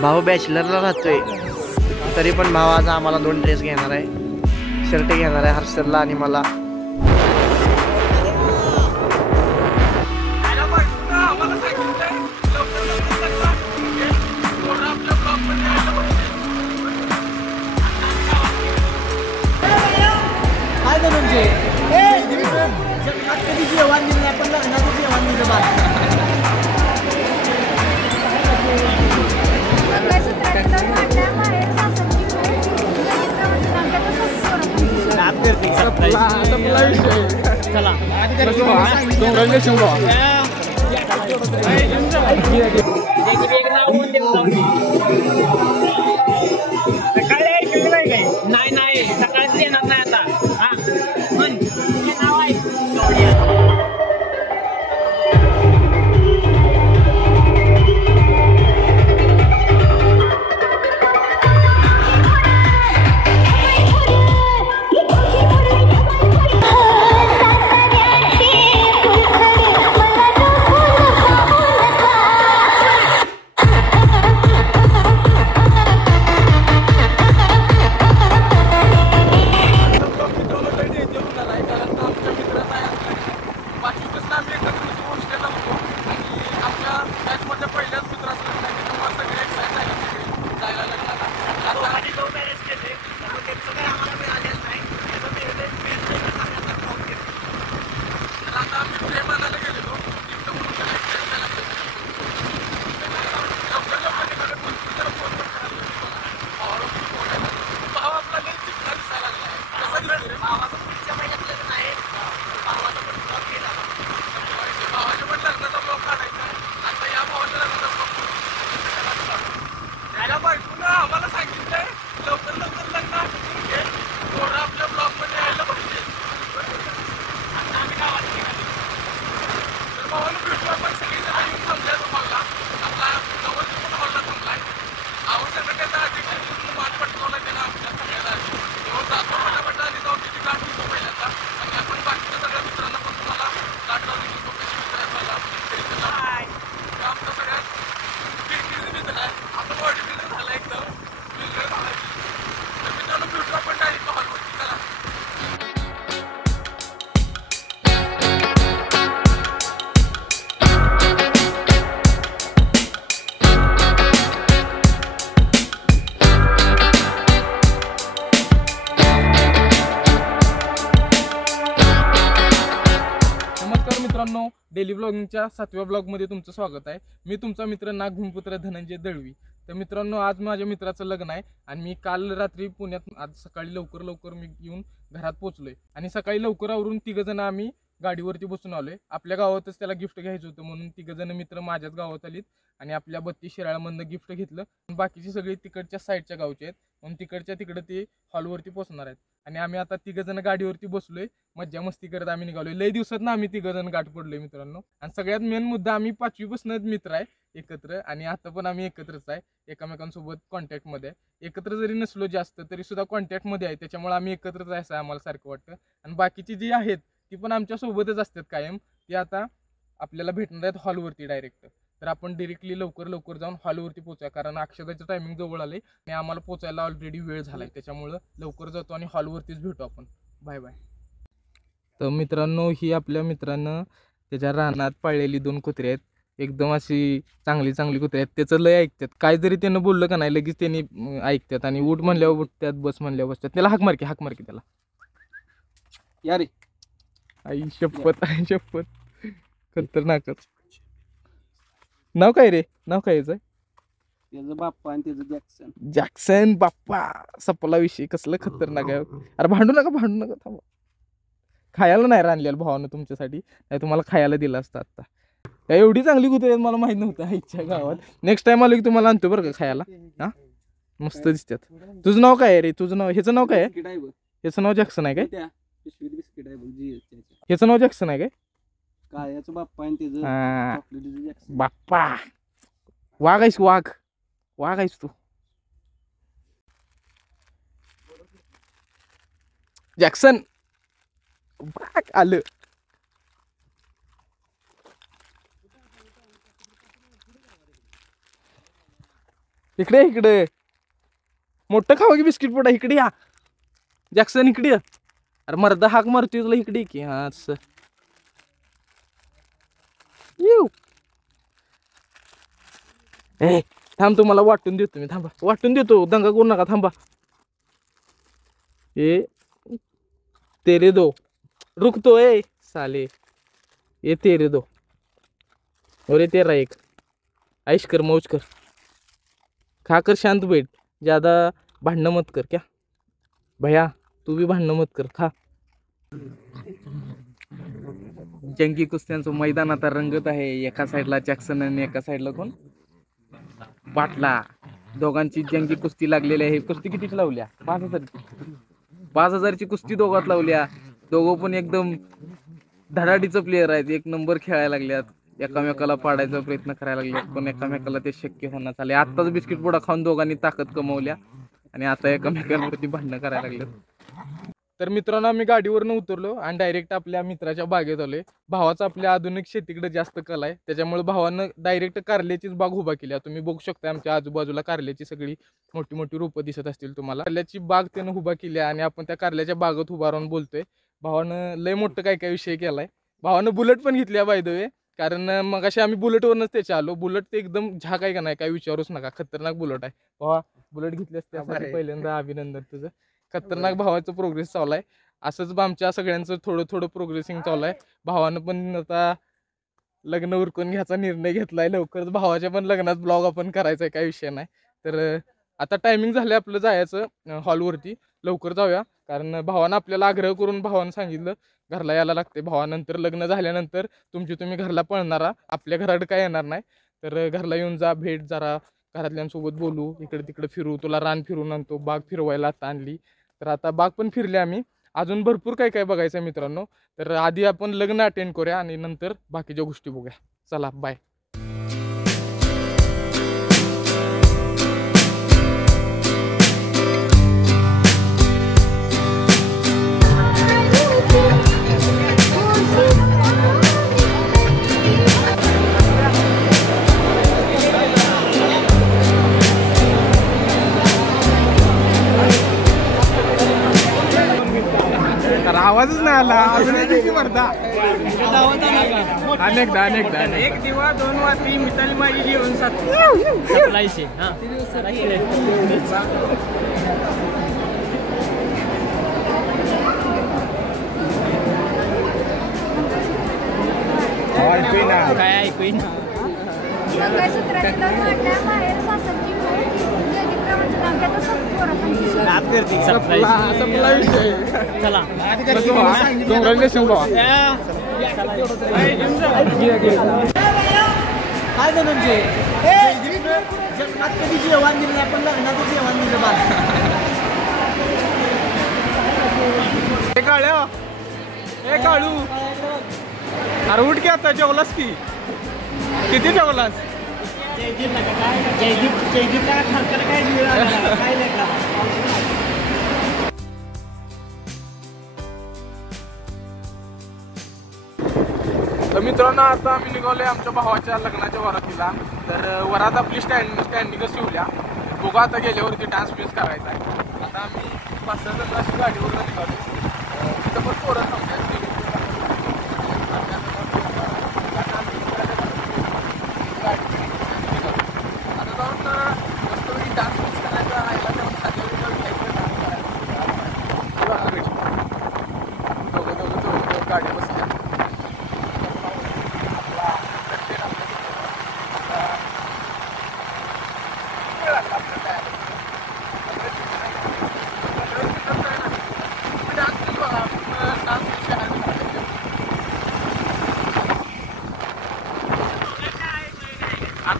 भाऊ बॅचलरला राहतोय तरी पण भाऊ आज आम्हाला 2 ड्रेस घेणार आहे, शर्ट घेणार आहे हर्षलला आणि मला. नाही सकाळच येणार नाही आता. हा पण नाव आहे डेली ब्लॉगिंगच्या 7व्या ब्लॉगमध्ये तुमचं स्वागत आहे. मी तुमचा मित्र नागभूमिपुत्र धनंजय दळवी. तर मित्रांनो, आज माझ्या मित्राचं लग्न आहे आणि मी काल रात्री पुण्यात आज सकाळी लवकर मी येऊन घरात पोहोचलोय आणि सकाळी लवकर आवरून 3 जण आम्ही गाडीवरती बसून आलोय. आपल्या गावातच त्याला गिफ्ट घ्यायचं होतं म्हणून 3 जण मित्र माझ्याच गावात आलीत आणि आपल्या 32 शिराळमधनं गिफ्ट घेतलं. बाकीची सगळी तिकडच्या साईडच्या गावचे आहेत म्हणून तिकडच्या तिकडे ते हॉलवरती पोहोचणार आहेत आणि आम्ही आता 3 जण गाडीवरती बसलोय. मज्जा मस्ती करत आम्ही निघालोय. लय दिवसात ना आम्ही 3 जण गाठ पडलोय मित्रांनो. आणि सगळ्यात मेन मुद्दा, आम्ही 5वी पासूनच मित्र आहे एकत्र आणि आता पण आम्ही एकत्रच आहे, एकमेकांसोबत कॉन्टॅक्टमध्ये आहे. एकत्र जरी नसलो जास्त तरी सुद्धा कॉन्टॅक्टमध्ये आहे, त्याच्यामुळे आम्ही एकत्रच आहे असं आम्हाला सारखं वाटतं. आणि बाकीची जी आहेत ती पण आमच्या सोबतच असतात कायम. ती आता आपल्याला भेटणार आहेत हॉलवरती डायरेक्ट. तर आपण डिरेक्टली लवकर जाऊन हॉलवरती पोहोचूया, कारण अक्षताचं टायमिंग जवळ आले आणि आम्हाला पोचायला ऑलरेडी वेळ झालाय. त्याच्यामुळं लवकर जातो आणि हॉलवरतीच भेटू आपण. Bye bye. तर मित्रांनो, ही आपल्या मित्रांनं त्याच्या रानात पाळलेली 2 कुत्रे आहेत. एकदम अशी चांगली कुत्रे आहेत. त्याचं लय ऐकतात. काय जरी त्यानं बोललं का नाही लगेच त्यांनी ऐकतात आणि उठ म्हणल्यावर उठतात, बस म्हणल्यावर बसतात. त्याला हाक मार की त्याला. या रे आई शपथ खतरनाकच. नाव काय रे? नाव काय याचं? त्याचं बाप्पा आणि त्याचं जॅक्सन बाप्पा. सपला विषय. कसलं खतरनाक आहे. अरे भांडू नका थांबा. खायला नाही रानलेलं भावानं तुमच्यासाठी, नाही तुम्हाला खायला दिलं असतं आता. एवढी चांगली कुत्रे आहेत मला माहित नव्हतं आईच्या गावात. नेक्स्ट टाइम आलो की तुम्हाला आणतो बरं का खायला. हा मस्त दिसतात. तुझं नाव काय आहे रे? तुझं नाव, ह्याचं नाव काय आहे? ह्याचं नाव जॅक्सन आहे काय? ह्याचं नाव जॅक्सन आहे काय? याचं बाप्पा आणि त्याचं बाप्पा. वाघ आहेस वाघ आहेस तू. जॅक्सन आलं. इकडे इकडे मोठं खावा की बिस्किट पुडा. इकडे या जॅक्सन, इकडे या. अरे मर्दा हाक मारतोय तुला, इकडे की. हा असं येऊ. ए थांब, तुम्हाला वाटून देतो मी. थांबा, वाटून देतो, दंगा करू नका. थांबा. ए तेरे दो, रुक तो ए साले. ये तेरे दो और ये तेरा एक. ऐश कर, मौज कर, खा कर, शांत बैठ. ज्यादा भांडणं मत कर. क्या भैया, तू भी भांडणं मत कर, खा. जंगी कुस्त्यांचं मैदान आता रंगत आहे. एका साईडला जॅक्सन आणि एका साईडला कोण, पाटला. दोघांची जंगी कुस्ती लागलेली आहे. कुस्ती कितीची लावल्या? 5,000ची कुस्ती दोघात लावल्या. दोघं पण एकदम धडाडीचं प्लेयर आहेत. एक नंबर खेळायला लागल्यात. एकामेकाला पाडायचा प्रयत्न करायला लागल्यात, पण एकामेकाला ते शक्य होणार चालले. आत्ताच बिस्किट पुडा खाऊन दोघांनी ताकद कमवल्या आणि आता एकामेकांवरती भांडणं करायला लागल्यात. तर मित्रांनो, आम्ही गाडीवरनं उतरलो आणि डायरेक्ट आपल्या मित्राच्या बागेत आलोय. भावाचा आपल्या आधुनिक शेतीकडे जास्त कला आहे, त्याच्यामुळे भावानं डायरेक्ट कारल्याचीच बाग उभा केली. तुम्ही बघू शकता आमच्या आजूबाजूला कारल्याची सगळी मोठी मोठी रोपं दिसत असतील तुम्हाला. कारल्याची बाग त्यानं उभा केली आणि आपण त्या कारल्याच्या बागेत उभा राहून बोलतोय. भावानं लय मोठं काय काय विषय केलाय. भावानं बुलेट पण घेतली बाय द वे, कारण मग अशी आम्ही बुलेटवरनंच त्याच्या आलो. बुलेट ते एकदम झाक आहे का नाही, काय विचारूच नका. खतरनाक बुलेट आहे. भावा बुलेट घेतली असते त्यासाठी पहिल्यांदा अभिनंदन तुझं. खतरनाक भावाचं प्रोग्रेस चालू आहे. असंच आमच्या सगळ्यांचं थोडं थोडं प्रोग्रेसिंग चालू आहे. भावानं पण आता लग्न उरकून घ्यायचा निर्णय घेतलाय. लवकरच भावाच्या पण लग्नात ब्लॉग आपण करायचा आहे, काही विषय नाही. तर आता टायमिंग झालं आपलं जायचं हॉलवरती. लवकर जाऊया, कारण भावानं आपल्याला आग्रह करून भावानं सांगितलं घरला यायला लागते. भावानंतर लग्न झाल्यानंतर तुम्ही घरला पळणारा, आपल्या घराकडे काय येणार नाही. तर घरला येऊन जा, भेट, जरा घरातल्यांसोबत बोलू, इकडे तिकडे फिरू, तुला रान फिरून आणतो. बाग फिरवायला आता आणली, तर आता बाग पण फिरली आम्ही. अजून भरपूर काय काय बघायचं आहे मित्रांनो. तर आधी आपण लग्न अटेंड करूया आणि नंतर बाकीच्या गोष्टी बघूया. चला बाय. आवाजच नाही आला अजून. अनेकदा एक दिवा 2 वाटी मिताली माझी घेऊन सप्लायचे. काय ऐकू ना. चला कॉंग्रॅच्युलेशन भावा. काय म्हणजे जगन्नाथ कधी जेवण दिलं नाही, पण लग्नाचं जेवण दिलं बा. काळ्या ए काळू, अरे उठ की आता. जेवलास की? किती जेवलास? जयदीपला खर्चाला काय नाही का? तर मित्रांनो, आता आम्ही निघालोय आमच्या भावाच्या लग्नाच्या वरातीला. तर वरात आपली स्टँडिंगच ठेवल्या. बघू आता गेल्यावरती डान्स बिन्स करायचा आहे. आता आम्ही 5-6 जण अशी गाडीवर निघालो. तिथं पण पोरं थांबतात. आता जाऊन मस्तपैकी डान्स बिन्स करायचा. आईला जाऊन खाद्यावर दोघं गाडी बसल्या.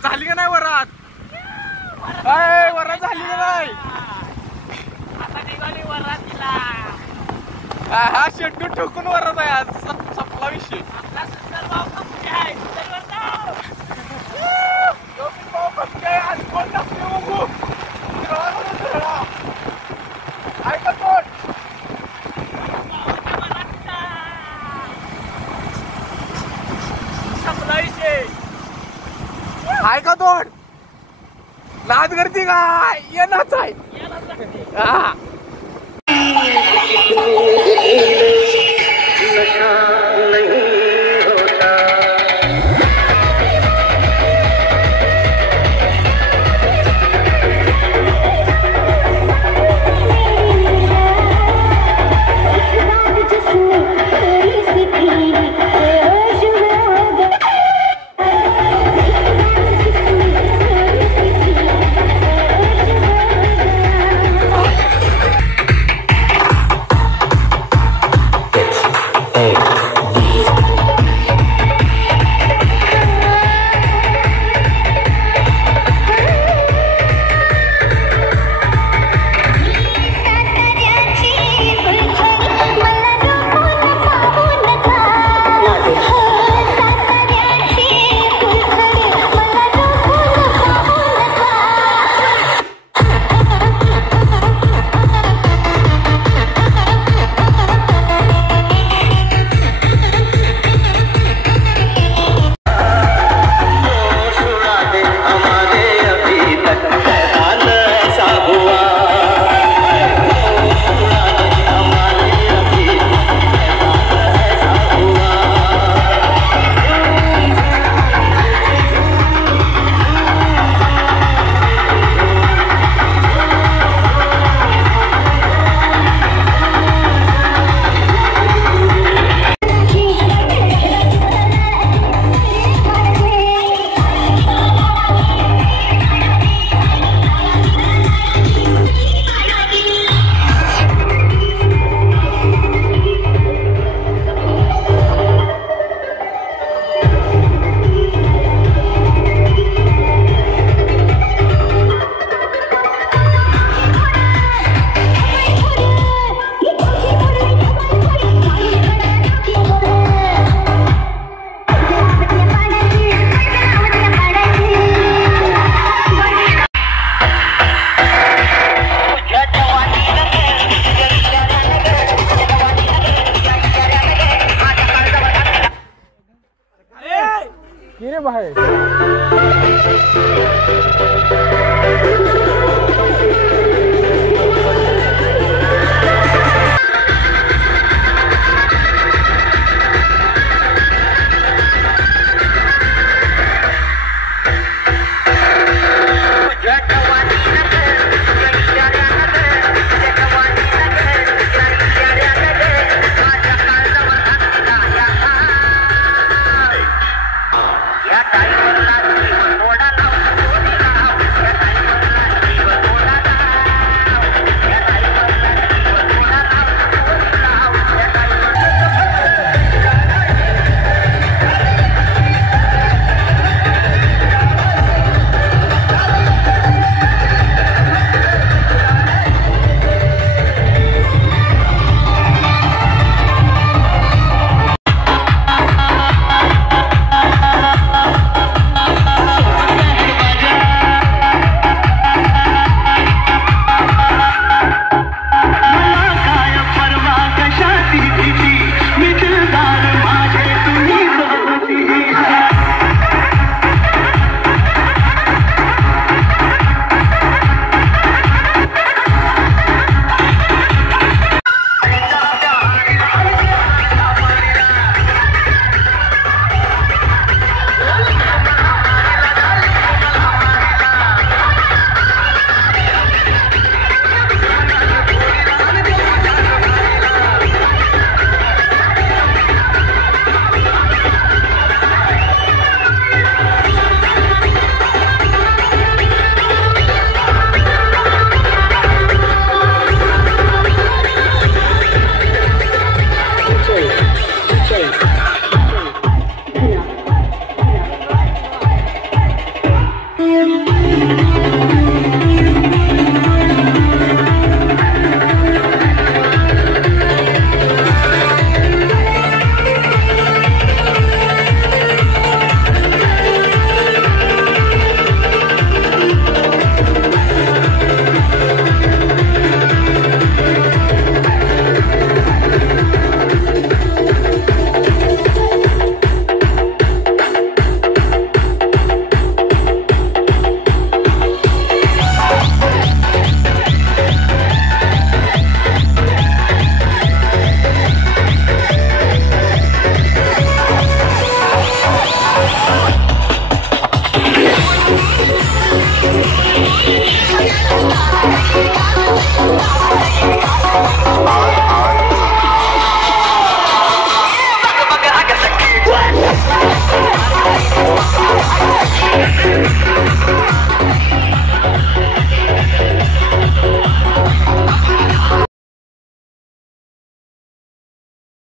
झाली का नाही वरात? वरात झाली का नाही? आता निघाली वरातीला. हा शेड्डू ठोकून वरात आहे आज. संपला विषय. आपला सुंदर भाऊ कपचे आहे. आज कोण नसते बघू. ऐका कोण संपला विषय. आहे का तोड? लाज करते का? काय येणार आहे